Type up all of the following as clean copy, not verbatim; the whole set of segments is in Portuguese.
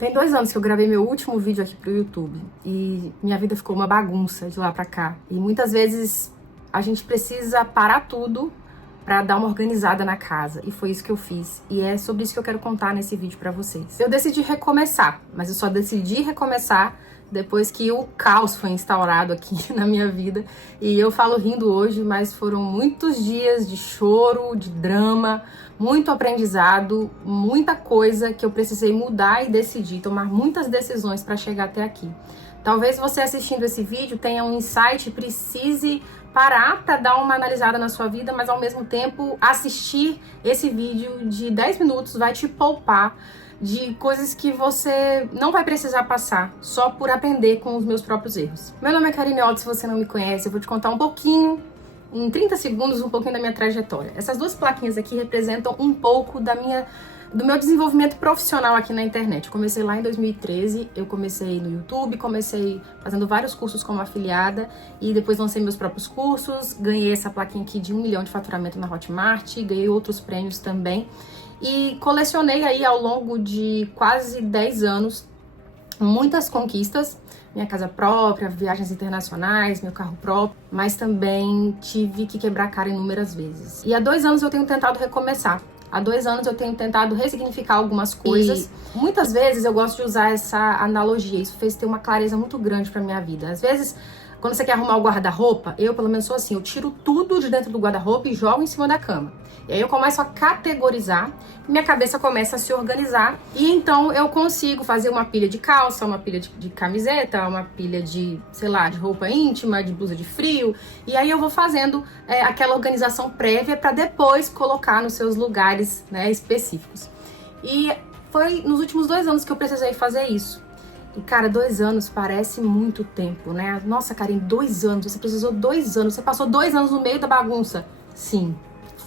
Tem 2 anos que eu gravei meu último vídeo aqui pro YouTube e minha vida ficou uma bagunça de lá pra cá. E muitas vezes a gente precisa parar tudo pra dar uma organizada na casa. E foi isso que eu fiz. E é sobre isso que eu quero contar nesse vídeo pra vocês. Eu decidi recomeçar, mas eu só decidi recomeçar depois que o caos foi instaurado aqui na minha vida. E eu falo rindo hoje, mas foram muitos dias de choro, de drama, muito aprendizado, muita coisa que eu precisei mudar e decidir, tomar muitas decisões para chegar até aqui. Talvez você assistindo esse vídeo tenha um insight e precise parar para dar uma analisada na sua vida, mas ao mesmo tempo assistir esse vídeo de 10 minutos vai te poupar de coisas que você não vai precisar passar só por aprender com os meus próprios erros. Meu nome é Karine Otto, se você não me conhece, eu vou te contar um pouquinho, em 30 segundos, um pouquinho da minha trajetória. Essas duas plaquinhas aqui representam um pouco do meu desenvolvimento profissional aqui na internet. Eu comecei lá em 2013, eu comecei no YouTube, comecei fazendo vários cursos como afiliada e depois lancei meus próprios cursos, ganhei essa plaquinha aqui de 1 milhão de faturamento na Hotmart, ganhei outros prêmios também e colecionei aí ao longo de quase 10 anos muitas conquistas, minha casa própria, viagens internacionais, meu carro próprio, mas também tive que quebrar a cara inúmeras vezes. E há 2 anos eu tenho tentado recomeçar. Há 2 anos eu tenho tentado ressignificar algumas coisas. E muitas vezes eu gosto de usar essa analogia. Isso fez ter uma clareza muito grande pra minha vida. Às vezes, quando você quer arrumar o guarda-roupa, eu pelo menos sou assim, eu tiro tudo de dentro do guarda-roupa e jogo em cima da cama. E aí eu começo a categorizar, minha cabeça começa a se organizar e então eu consigo fazer uma pilha de calça, uma pilha de camiseta, uma pilha de, sei lá, de roupa íntima, de blusa de frio. E aí eu vou fazendo aquela organização prévia para depois colocar nos seus lugares, né, específicos. E foi nos últimos 2 anos que eu precisei fazer isso. E, cara, 2 anos parece muito tempo, né? Nossa, Karine, 2 anos, você precisou 2 anos, você passou 2 anos no meio da bagunça. Sim,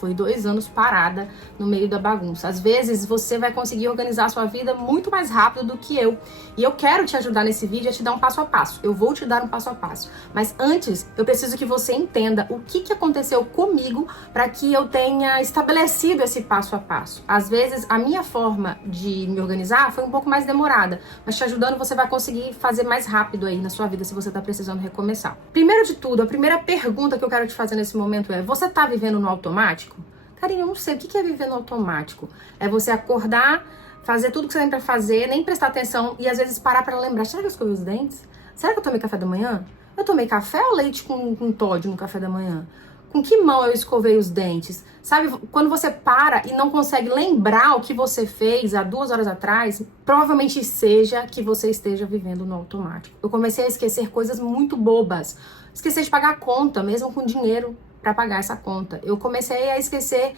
foi 2 anos parada no meio da bagunça. Às vezes você vai conseguir organizar a sua vida muito mais rápido do que eu. E eu quero te ajudar nesse vídeo a te dar um passo a passo. Eu vou te dar um passo a passo. Mas antes, eu preciso que você entenda o que aconteceu comigo para que eu tenha estabelecido esse passo a passo. Às vezes, a minha forma de me organizar foi um pouco mais demorada, mas te ajudando você vai conseguir fazer mais rápido aí na sua vida se você tá precisando recomeçar. Primeiro de tudo, a primeira pergunta que eu quero te fazer nesse momento é: você tá vivendo no automático? Karine, eu não sei, o que é viver no automático? É você acordar, fazer tudo que você tem pra fazer, nem prestar atenção e às vezes parar pra lembrar: será que eu escovei os dentes? Será que eu tomei café da manhã? Eu tomei café ou leite com Toddy no café da manhã? Com que mão eu escovei os dentes? Sabe, quando você para e não consegue lembrar o que você fez há 2 horas atrás, provavelmente seja que você esteja vivendo no automático. Eu comecei a esquecer coisas muito bobas. Esquecer de pagar a conta, mesmo com dinheiro para pagar essa conta. Eu comecei a esquecer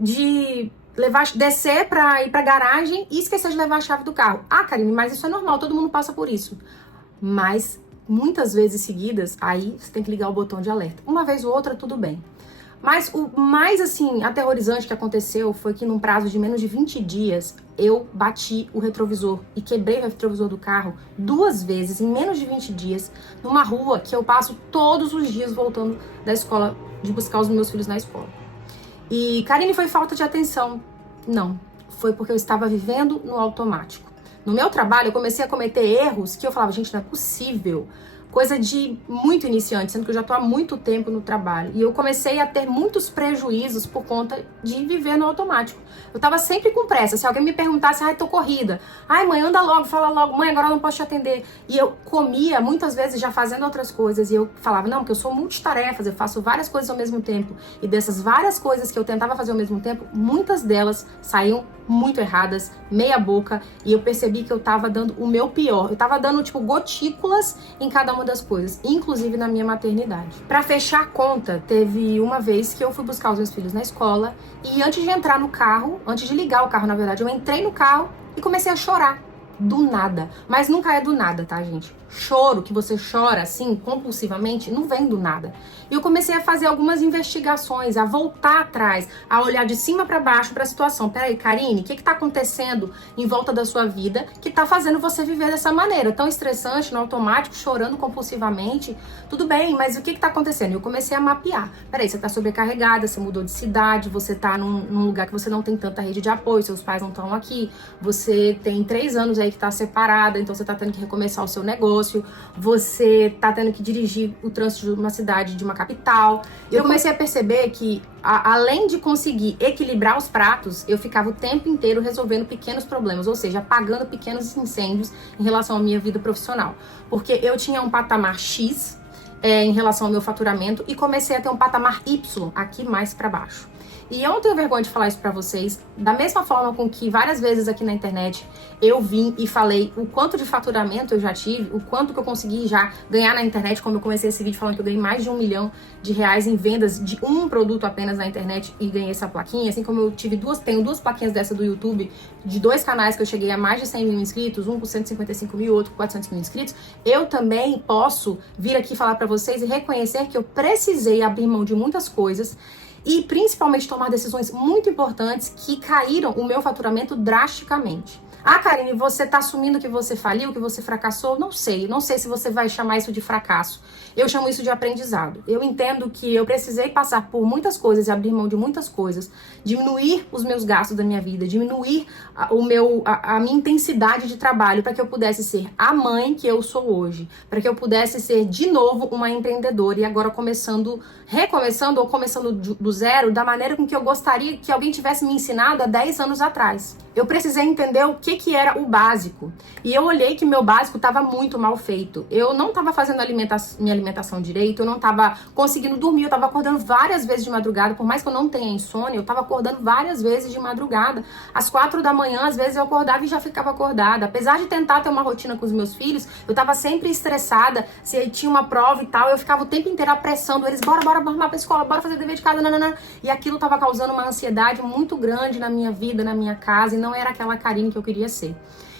de descer para ir para garagem e esquecer de levar a chave do carro. Ah, Karine, mas isso é normal, todo mundo passa por isso. Mas muitas vezes seguidas, aí você tem que ligar o botão de alerta. Uma vez ou outra, tudo bem. Mas o mais, assim, aterrorizante que aconteceu foi que num prazo de menos de 20 dias, eu bati o retrovisor e quebrei o retrovisor do carro 2 vezes em menos de 20 dias, numa rua que eu passo todos os dias voltando da escola, de buscar os meus filhos na escola. E, Karine, foi falta de atenção? Não, foi porque eu estava vivendo no automático. No meu trabalho, eu comecei a cometer erros que eu falava: gente, não é possível. Coisa de muito iniciante, sendo que eu já tô há muito tempo no trabalho. E eu comecei a ter muitos prejuízos por conta de viver no automático. Eu tava sempre com pressa. Se alguém me perguntasse: ai, tô corrida. Ai, mãe, anda logo, fala logo. Mãe, agora eu não posso te atender. E eu comia, muitas vezes, já fazendo outras coisas. E eu falava: não, porque eu sou multitarefas, eu faço várias coisas ao mesmo tempo. E dessas várias coisas que eu tentava fazer ao mesmo tempo, muitas delas saíam muito erradas, meia boca, e eu percebi que eu tava dando o meu pior. Eu tava dando, tipo, gotículas em cada uma das coisas, inclusive na minha maternidade. Pra fechar a conta, teve uma vez que eu fui buscar os meus filhos na escola e antes de entrar no carro, antes de ligar o carro, na verdade, eu entrei no carro e comecei a chorar. Do nada. Mas nunca é do nada, tá, gente? Choro, que você chora assim, compulsivamente, não vem do nada. E eu comecei a fazer algumas investigações, a voltar atrás, a olhar de cima pra baixo pra situação. Peraí, Karine, o que tá acontecendo em volta da sua vida que tá fazendo você viver dessa maneira? Tão estressante, no automático, chorando compulsivamente? Tudo bem, mas o que tá acontecendo? Eu comecei a mapear. Peraí, você tá sobrecarregada, você mudou de cidade, você tá num lugar que você não tem tanta rede de apoio, seus pais não estão aqui, você tem 3 anos aí aí que tá separada, então você tá tendo que recomeçar o seu negócio, você tá tendo que dirigir o trânsito de uma cidade, de uma capital. Eu comecei a perceber que, além de conseguir equilibrar os pratos, eu ficava o tempo inteiro resolvendo pequenos problemas, ou seja, apagando pequenos incêndios em relação à minha vida profissional. Porque eu tinha um patamar X em relação ao meu faturamento e comecei a ter um patamar Y aqui mais para baixo. E eu não tenho vergonha de falar isso pra vocês, da mesma forma com que várias vezes aqui na internet eu vim e falei o quanto de faturamento eu já tive, o quanto que eu consegui já ganhar na internet, como eu comecei esse vídeo falando que eu ganhei mais de R$1 milhão em vendas de um produto apenas na internet e ganhei essa plaquinha, assim como eu tenho duas plaquinhas dessa do YouTube, de 2 canais que eu cheguei a mais de 100 mil inscritos, um com 155 mil, outro com 400 mil inscritos, eu também posso vir aqui falar pra vocês e reconhecer que eu precisei abrir mão de muitas coisas, e principalmente tomar decisões muito importantes que caíram o meu faturamento drasticamente. Ah, Karine, você tá assumindo que você faliu, que você fracassou? Não sei se você vai chamar isso de fracasso. Eu chamo isso de aprendizado. Eu entendo que eu precisei passar por muitas coisas e abrir mão de muitas coisas, diminuir os meus gastos da minha vida, diminuir a minha intensidade de trabalho para que eu pudesse ser a mãe que eu sou hoje, para que eu pudesse ser de novo uma empreendedora e agora recomeçando ou começando do zero da maneira com que eu gostaria que alguém tivesse me ensinado há 10 anos atrás. Eu precisei entender o que era o básico. E eu olhei que meu básico estava muito mal feito. Eu não estava fazendo minha alimentação direito, eu não estava conseguindo dormir, eu estava acordando várias vezes de madrugada, por mais que eu não tenha insônia, eu estava acordando várias vezes de madrugada. Às 4 da manhã, às vezes eu acordava e já ficava acordada. Apesar de tentar ter uma rotina com os meus filhos, eu estava sempre estressada, se tinha uma prova e tal, eu ficava o tempo inteiro apressando eles, bora arrumar pra escola, bora fazer dever de casa, nanana. E aquilo estava causando uma ansiedade muito grande na minha vida, na minha casa, e não era aquela Karine que eu queria ser.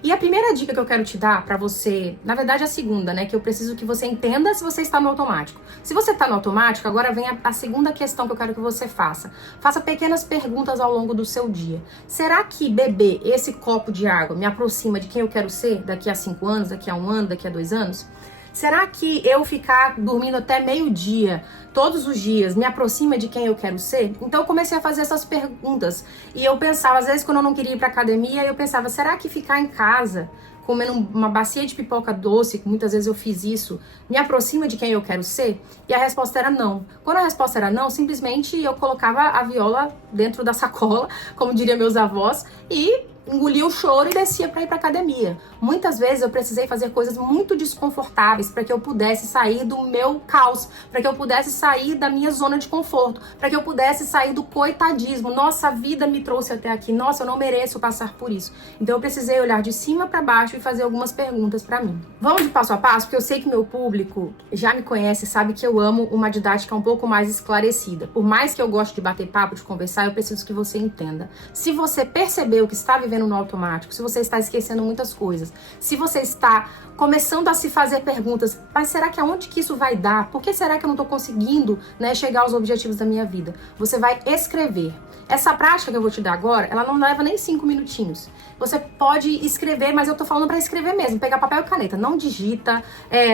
E a primeira dica que eu quero te dar pra você, na verdade a segunda, né, que eu preciso que você entenda se você está no automático. Se você está no automático, agora vem a segunda questão que eu quero que você faça. Faça pequenas perguntas ao longo do seu dia. Será que beber esse copo de água me aproxima de quem eu quero ser daqui a 5 anos, daqui a 1 ano, daqui a 2 anos? Será que eu ficar dormindo até meio-dia, todos os dias, me aproxima de quem eu quero ser? Então eu comecei a fazer essas perguntas. E eu pensava, às vezes quando eu não queria ir pra academia, eu pensava, será que ficar em casa, comendo uma bacia de pipoca doce, que muitas vezes eu fiz isso, me aproxima de quem eu quero ser? E a resposta era não. Quando a resposta era não, simplesmente eu colocava a viola dentro da sacola, como diriam meus avós, e engolia o choro e descia para ir para academia. Muitas vezes eu precisei fazer coisas muito desconfortáveis para que eu pudesse sair do meu caos, para que eu pudesse sair da minha zona de conforto, para que eu pudesse sair do coitadismo. Nossa, a vida me trouxe até aqui. Nossa, eu não mereço passar por isso. Então eu precisei olhar de cima para baixo e fazer algumas perguntas para mim. Vamos de passo a passo, porque eu sei que meu público já me conhece, sabe que eu amo uma didática um pouco mais esclarecida. Por mais que eu goste de bater papo, de conversar, eu preciso que você entenda. Se você percebeu que está vivendo no automático, se você está esquecendo muitas coisas, se você está começando a se fazer perguntas, mas será que aonde que isso vai dar? Por que será que eu não estou conseguindo, né, chegar aos objetivos da minha vida? Você vai escrever. Essa prática que eu vou te dar agora, ela não leva nem 5 minutinhos. Você pode escrever, mas eu tô falando para escrever mesmo, pegar papel e caneta. Não digita,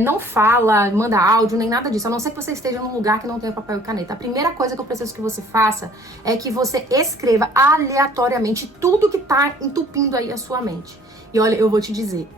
não fala, manda áudio, nem nada disso. A não ser que você esteja num lugar que não tenha papel e caneta. A primeira coisa que eu preciso que você faça é que você escreva aleatoriamente tudo que tá entupindo aí a sua mente. E olha, eu vou te dizer,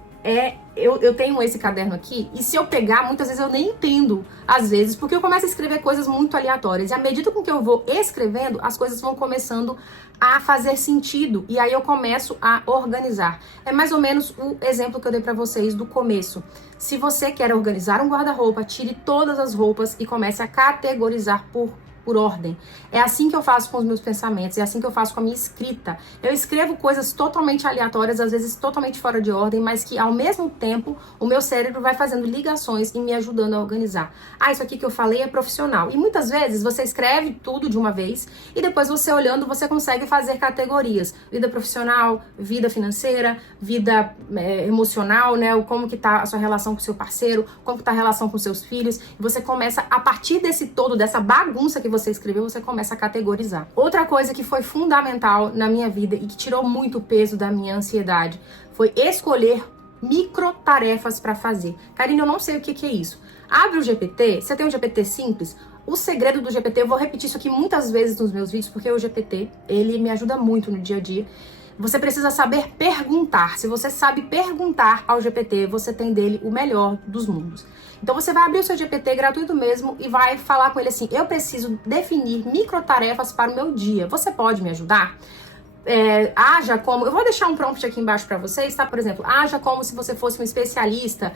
eu tenho esse caderno aqui, e se eu pegar, muitas vezes eu nem entendo, às vezes, porque eu começo a escrever coisas muito aleatórias, e à medida com que eu vou escrevendo, as coisas vão começando a fazer sentido, e aí eu começo a organizar. É mais ou menos o exemplo que eu dei pra vocês do começo. Se você quer organizar um guarda-roupa, tire todas as roupas e comece a categorizar por ordem. É assim que eu faço com os meus pensamentos, é assim que eu faço com a minha escrita. Eu escrevo coisas totalmente aleatórias, às vezes totalmente fora de ordem, mas que ao mesmo tempo o meu cérebro vai fazendo ligações e me ajudando a organizar. Ah, isso aqui que eu falei é profissional. E muitas vezes você escreve tudo de uma vez e depois você olhando, você consegue fazer categorias. Vida profissional, vida financeira, vida emocional, né? Como que tá a sua relação com o seu parceiro, como que tá a relação com seus filhos. E você começa, a partir desse todo, dessa bagunça que você escreveu, você começa a categorizar. Outra coisa que foi fundamental na minha vida e que tirou muito peso da minha ansiedade foi escolher microtarefas para fazer. Karine, eu não sei o que é isso. Abre o GPT, você tem um GPT simples? O segredo do GPT, eu vou repetir isso aqui muitas vezes nos meus vídeos, porque o GPT, ele me ajuda muito no dia a dia. Você precisa saber perguntar. Se você sabe perguntar ao GPT, você tem dele o melhor dos mundos. Então você vai abrir o seu GPT gratuito mesmo e vai falar com ele assim: eu preciso definir microtarefas para o meu dia. Você pode me ajudar? Haja como... Eu vou deixar um prompt aqui embaixo para vocês, tá? Por exemplo, haja como se você fosse um especialista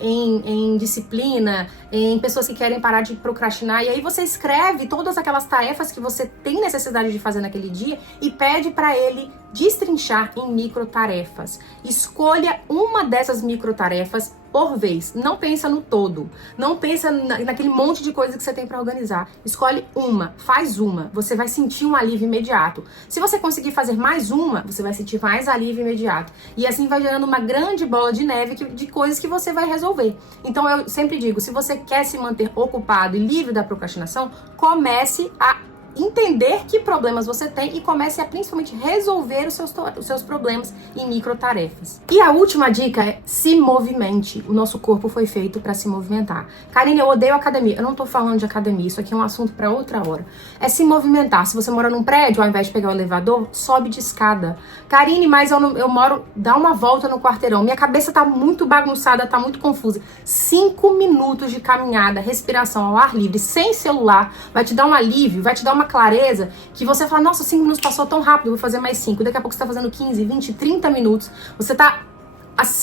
em disciplina, em pessoas que querem parar de procrastinar. E aí você escreve todas aquelas tarefas que você tem necessidade de fazer naquele dia e pede para ele destrinchar em microtarefas. Escolha uma dessas microtarefas por vez. Não pensa no todo. Não pensa naquele monte de coisa que você tem para organizar. Escolhe uma, faz uma. Você vai sentir um alívio imediato. Se você conseguir fazer mais uma, você vai sentir mais alívio imediato. E assim vai gerando uma grande bola de neve de coisas que você vai resolver. Então eu sempre digo, se você quer se manter ocupado e livre da procrastinação, comece a entender que problemas você tem e comece a principalmente resolver os seus problemas em microtarefas. E a última dica é: se movimente. O nosso corpo foi feito para se movimentar. Karine, eu odeio academia. Eu não tô falando de academia, isso aqui é um assunto para outra hora. É se movimentar. Se você mora num prédio, ao invés de pegar o elevador, sobe de escada. Karine, mas eu moro, dá uma volta no quarteirão. Minha cabeça tá muito bagunçada, tá muito confusa. 5 minutos de caminhada, respiração ao ar livre, sem celular, vai te dar um alívio, vai te dar uma clareza, que você fala: nossa, 5 minutos passou tão rápido, eu vou fazer mais 5. Daqui a pouco você tá fazendo 15, 20, 30 minutos. Você tá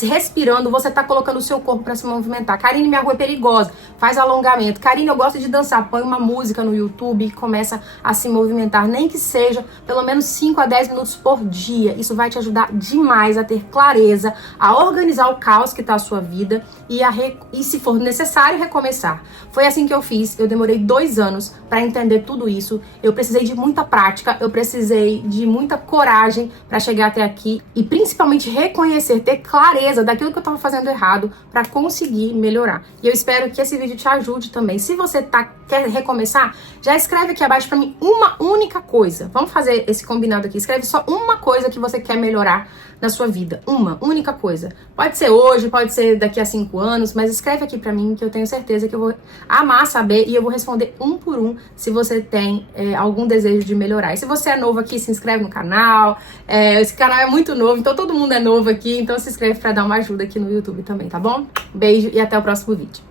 respirando, você tá colocando o seu corpo para se movimentar. Karine, minha rua é perigosa, faz alongamento. Karine, eu gosto de dançar, põe uma música no YouTube e começa a se movimentar, nem que seja pelo menos 5 a 10 minutos por dia. Isso vai te ajudar demais a ter clareza, a organizar o caos que tá a sua vida e se for necessário, recomeçar. Foi assim que eu fiz. Eu demorei 2 anos para entender tudo isso. Eu precisei de muita prática, eu precisei de muita coragem para chegar até aqui e principalmente reconhecer, ter clareza daquilo que eu tava fazendo errado para conseguir melhorar. E eu espero que esse vídeo te ajude também. Se você quer recomeçar, já escreve aqui abaixo para mim uma única coisa. Vamos fazer esse combinado aqui. Escreve só uma coisa que você quer melhorar na sua vida. Uma única coisa. Pode ser hoje, pode ser daqui a 5 anos, mas escreve aqui pra mim que eu tenho certeza que eu vou amar saber e eu vou responder um por um se você tem algum desejo de melhorar. E se você é novo aqui, se inscreve no canal. Esse canal é muito novo, então todo mundo é novo aqui, então se inscreve pra dar uma ajuda aqui no YouTube também, tá bom? Beijo e até o próximo vídeo.